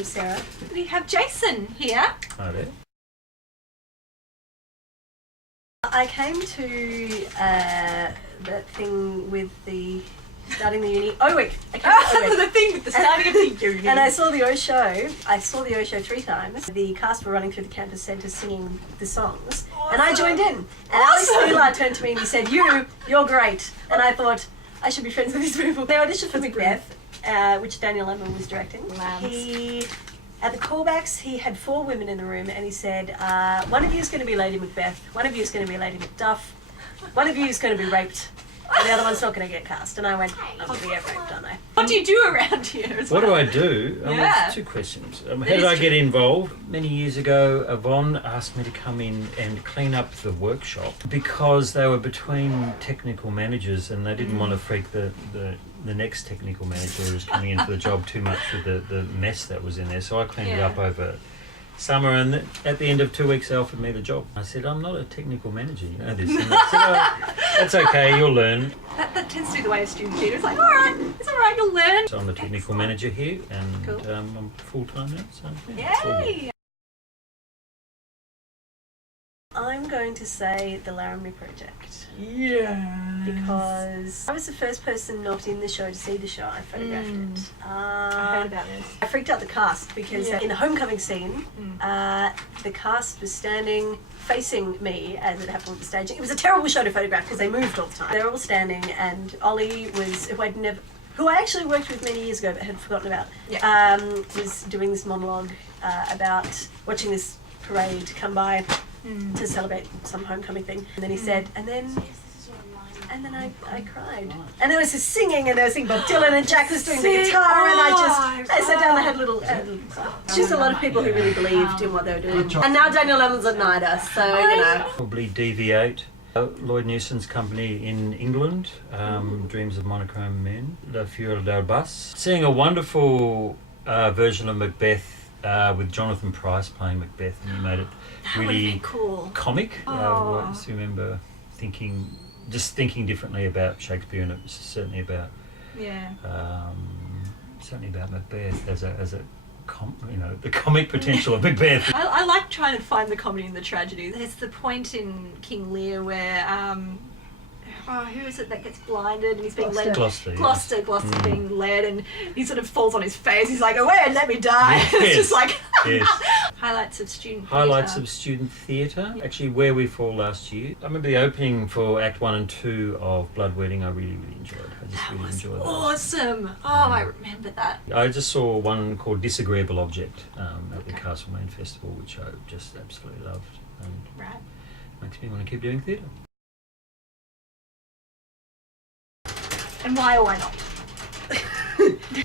name's Sarah. We have Jason here. Hi there. I came to that thing with the starting the uni. Oh wait, I came to Oh, the thing with the starting of the uni. and I saw the O show. I saw the O show 3 times. The cast were running through the campus centre singing the songs, and I joined in. And Alex Wheeler turned to me and he said, "You're great." And I thought I should be friends with these people. They auditioned for Macbeth, which Daniel Lehane was directing. He, at the callbacks, he had 4 women in the room, and he said, "One of you is going to be Lady Macbeth. One of you is going to be Lady Macduff. One of you is going to be raped. And the other one's not going to get cast." And I went, "I'm going to get raped, aren't I?" What do you do around here as What well? do I do? Yeah. 2 questions. How did I get involved? Many years ago, Yvonne asked me to come in and clean up the workshop because they were between technical managers and they didn't want to freak the next technical manager who was coming in for the job too much with the mess that was in there. So I cleaned it up over summer, and at the end of 2 weeks they offered me the job. I said, "I'm not a technical manager, you know this." And they said, "Oh, that's okay, you'll learn." That tends to be the way of student theatre. It's like, all right, you'll learn. So I'm the technical manager here, and Cool. I'm full-time now, so yeah, it's all good. Yay! I'm going to say the Laramie Project. Yeah. Because I was the first person not in the show to see the show. I photographed it. I heard about this. I freaked out the cast because in the homecoming scene, the cast was standing facing me as it happened with the staging. It was a terrible show to photograph because they moved all the time. They were all standing, and Ollie was, who I actually worked with many years ago but had forgotten about, was doing this monologue about watching this parade come by to celebrate some homecoming thing. And then he said, and then I cried. And there was this singing, and there was Bob Dylan, and Jack was doing the guitar, and I sat down, I had little just a lot of people who really believed in what they were doing. And now Daniel Lemon's at NIDA, so you know. Probably Deviate. Lloyd Newson's company in England, Dreams of Monochrome Men, La Furia del Bus. Seeing a wonderful version of Macbeth with Jonathan Pryce playing Macbeth, and he made it really cool. comic. I just remember thinking differently about Shakespeare, and it was certainly about Macbeth as a the comic potential of Macbeth. I like trying to find the comedy in the tragedy. There's the point in King Lear where who is it that gets blinded and he's being led? Gloucester being led, and he sort of falls on his face. He's like, "Away and let me die." Yes. It's just like Yes. highlights of student theatre. Actually, Where We Fall last year. I remember the opening for Act 1 and 2 of Bloodwedding. I really enjoyed. I just really enjoyed that. Awesome. Oh, I remember that. I just saw one called Disagreeable Object at the Castlemaine Festival, which I just absolutely loved, and makes me want to keep doing theatre. And why or why not?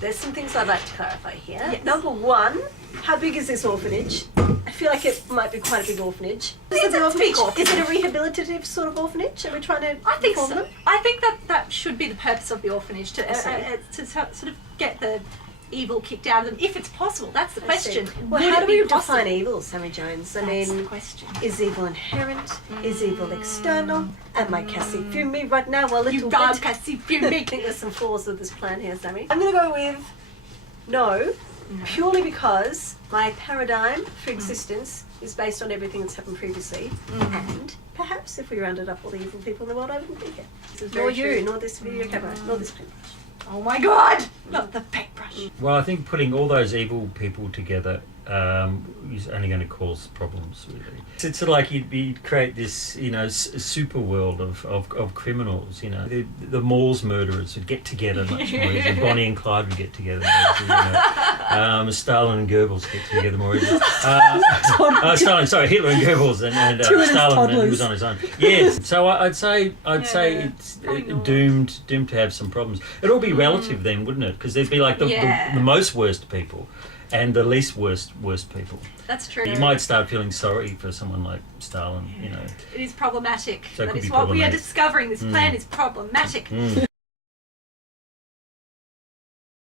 There's some things I'd like to clarify here. Yes. Number 1, how big is this orphanage? I feel like it might be quite a big orphanage. It's a big orphanage. Is it a rehabilitative sort of orphanage? Are we trying to I think inform so. them? I think that should be the purpose of the orphanage, to sort of get the evil kicked out of them, if it's possible. That's the question. Well, Would how it do we be possible? define evil, Sammy Jones? That's the the question. Is evil inherent? Is evil external? Am I Cassie Fumi right now? Well, You little are bit. Cassie I Fumi. think there's some flaws with this plan here, Sammy. I'm going to go with no, purely because my paradigm for existence is based on everything that's happened previously, and perhaps if we rounded up all the evil people in the world, I wouldn't be here. This is Nor very you, true. nor this video camera, nor this paintbrush. Oh my God! Not the paintbrush. Well, I think putting all those evil people together is only going to cause problems, really. It's sort of like you'd create this, super world of criminals, The Moors murderers would get together much more easily. Bonnie and Clyde would get together more easily, Stalin and Goebbels get together more easily. Hitler and Goebbels and Stalin, and he was on his own. Yes, so I'd say it's doomed to have some problems. It'd all be relative then, wouldn't it? Because there'd be like the most worst people and the least worst people. That's true. You might start feeling sorry for someone like Stalin, It is problematic. So it That could is be what we are problematic. discovering. This plan is problematic. I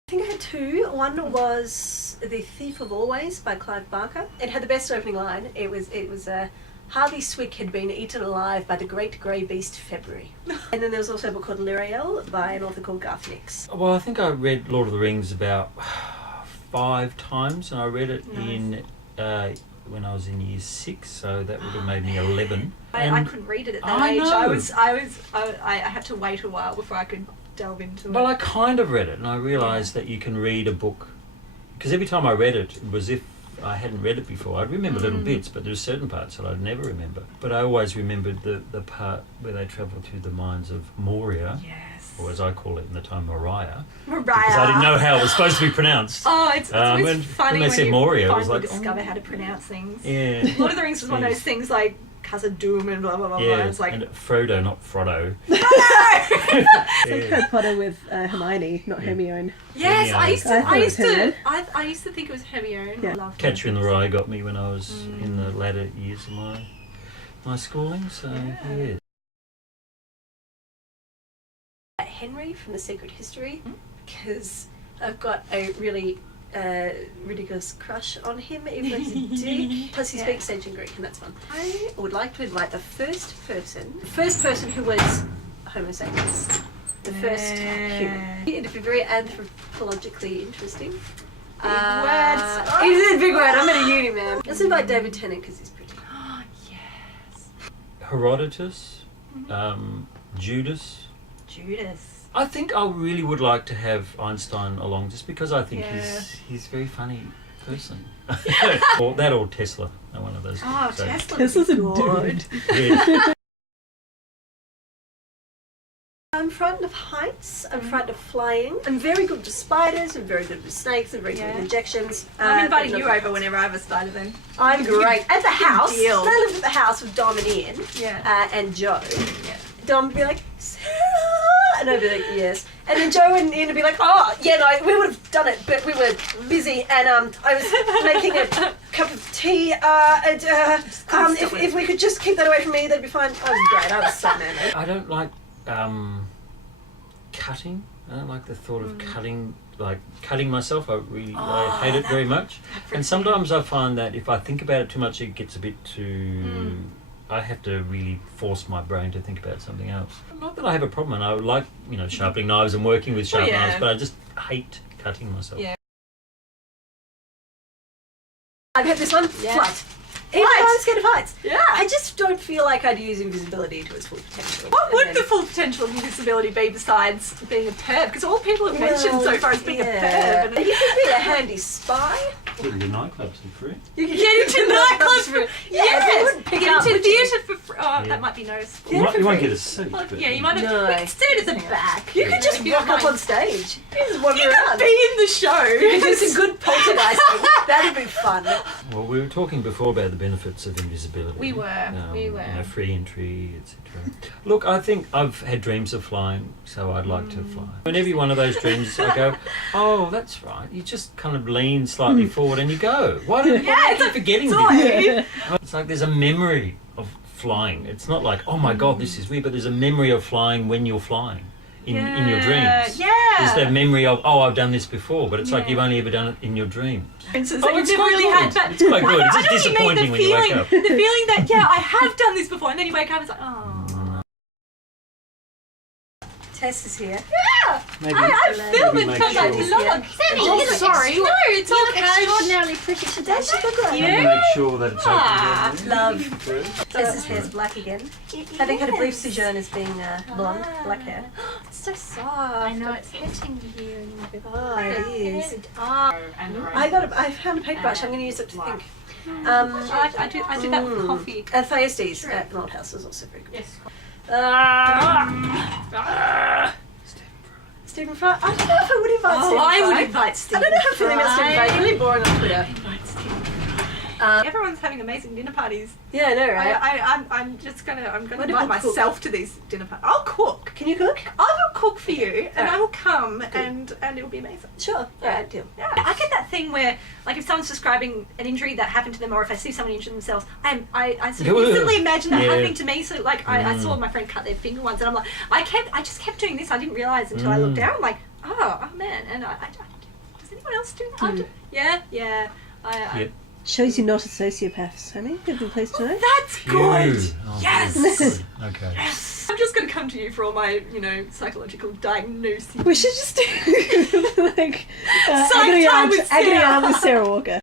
think I had 2. One was The Thief of Always by Clive Barker. It had the best opening line. It was Harvey Swick had been eaten alive by the great grey beast February. And then there was also a book called Lyriel by an author called Garth Nix. Well, I think I read Lord of the Rings about 5 times, and I read it in when I was in year 6, so that would have made me 11. I couldn't read it at that age. I had to wait a while before I could delve into it. Well, I kind of read it, and I realised that you can read a book, because every time I read it, it was if I hadn't read it before. I'd remember little bits, but there's certain parts that I'd never remember. But I always remembered the part where they travel through the mines of Moria. Yes. Or as I call it in the time, Moriah. Moriah. Because I didn't know how it was supposed to be pronounced. Oh, it's always funny when they said Moria, it was finally like, discover how to pronounce things. Yeah. Lord of the Rings was one of those things like Khazad-dûm and blah blah blah. Yeah, It's like and Frodo, not Frodo. It's like Harry Potter with Hermione, not Hermione. Yes, I used Hermione. to think it was Hermione. Yeah. I love Catcher in the Rye got me when I was in the latter years of my schooling, so yeah. Henry from The Secret History, because I've got a really ridiculous crush on him, even though he's a dick. Plus he speaks ancient Greek, and that's fun. I would like to invite the first person who was Homo sapiens. The first human. It'd be very anthropologically interesting. words. It is a big word. I'm at a uni, man. Let's invite David Tennant because he's pretty. Oh, yes. Herodotus, Judas. I think I really would like to have Einstein along, just because I think he's a very funny person. Or that or Tesla, one of those. Oh, so. Tesla's a good. Yeah. I'm frightened of heights. I'm frightened of flying. I'm very good with spiders. I'm very good with snakes. I'm very good with injections. I'm inviting you over whenever I have a spider then. I'm great. At the house. Deal. When I lived at the house with Dom and Ian and Joe, Dom would be like, Sarah! And I'd be like, yes. And then Joe and Ian would be like, oh, yeah, no, we would have done it, but we were busy and I was making a cup of tea. If we could just keep that away from me, that'd be fine. I was great. I was so manly. I don't like cutting. I don't like the thought of cutting myself. I hate it very much. And sometimes I find that if I think about it too much, it gets a bit too... I have to really force my brain to think about something else. Not that I have a problem, and I like, sharpening knives and working with sharp knives, but I just hate cutting myself. Yeah. I've had this one, flight. Even though I'm scared of heights. Yeah. I just don't feel like I'd use invisibility to its full potential. What would the full potential of invisibility be besides being a perv? Because all people have mentioned so far is being a perv. And you could be a handy spy. Get into nightclubs for free. You could get into nightclubs for free. Yes. Pick Get into theatre for free. Oh, that might be noticeable. You won't get a seat. Well, But you might have to stand at the back. You could just walk up on stage. You just wander You around. could be in the show. You could do some good poltergeisting. That'd be fun. Well, we were talking before about the benefits of invisibility. We were. Free entry, etc. Look, I think I've had dreams of flying, so I'd like to fly. In every one of those dreams, I go, oh, that's right. You just kind of lean slightly forward and you go. Why do I keep forgetting this? It's like there's a memory of flying. It's not like, oh my God, this is weird, but there's a memory of flying when you're flying. In your dreams. Yeah. There's that memory of, oh, I've done this before, but it's like you've only ever done it in your dreams. It's It's quite good. It's just disappointing when you wake up. The feeling that, I have done this before, and then you wake up and it's like, oh. Tess is here. Yeah! Maybe, I filmed it because I love Sammy, Oh, you look sorry. No, it's all extraordinarily pretty today. Does she look like I'm going to make sure that it's open again. Love. Tess's hair's black again. Having had a brief sojourn as being blonde, black hair. It's so soft. I know, it's hitting you in the Oh, it is. Oh, I found a paintbrush. I'm going to use it to think. I do that with coffee. Thyestes at Malthouse is also very good. Yes. Stephen Fry. I don't know if I would invite Stephen Fry. I would invite Stephen I don't know how I'm feeling about Stephen Fry. He's really boring on Twitter. Everyone's having amazing dinner parties. Yeah, I know, right? I'm gonna What invite about cook? myself to these dinner parties. I'll cook. Can you cook? I will cook for you, and Alright. I will come, and it'll be amazing. Sure. Alright, deal. Yeah, I get that thing where, like, if someone's describing an injury that happened to them, or if I see someone injure themselves, I sort of instantly imagine that happening to me. So, like, I saw my friend cut their finger once, and I'm like, I just kept doing this. I didn't realize until I looked down. I'm like, oh man, and does anyone else do that? Yeah. Yep. Shows you're not a sociopath, Sammy. Good place to know. That's good. Oh, Yes. good. Okay. Yes. I'm just going to come to you for all my, psychological diagnosis. We should just do like Psych time with agony Sarah. aunt with Sarah Walker.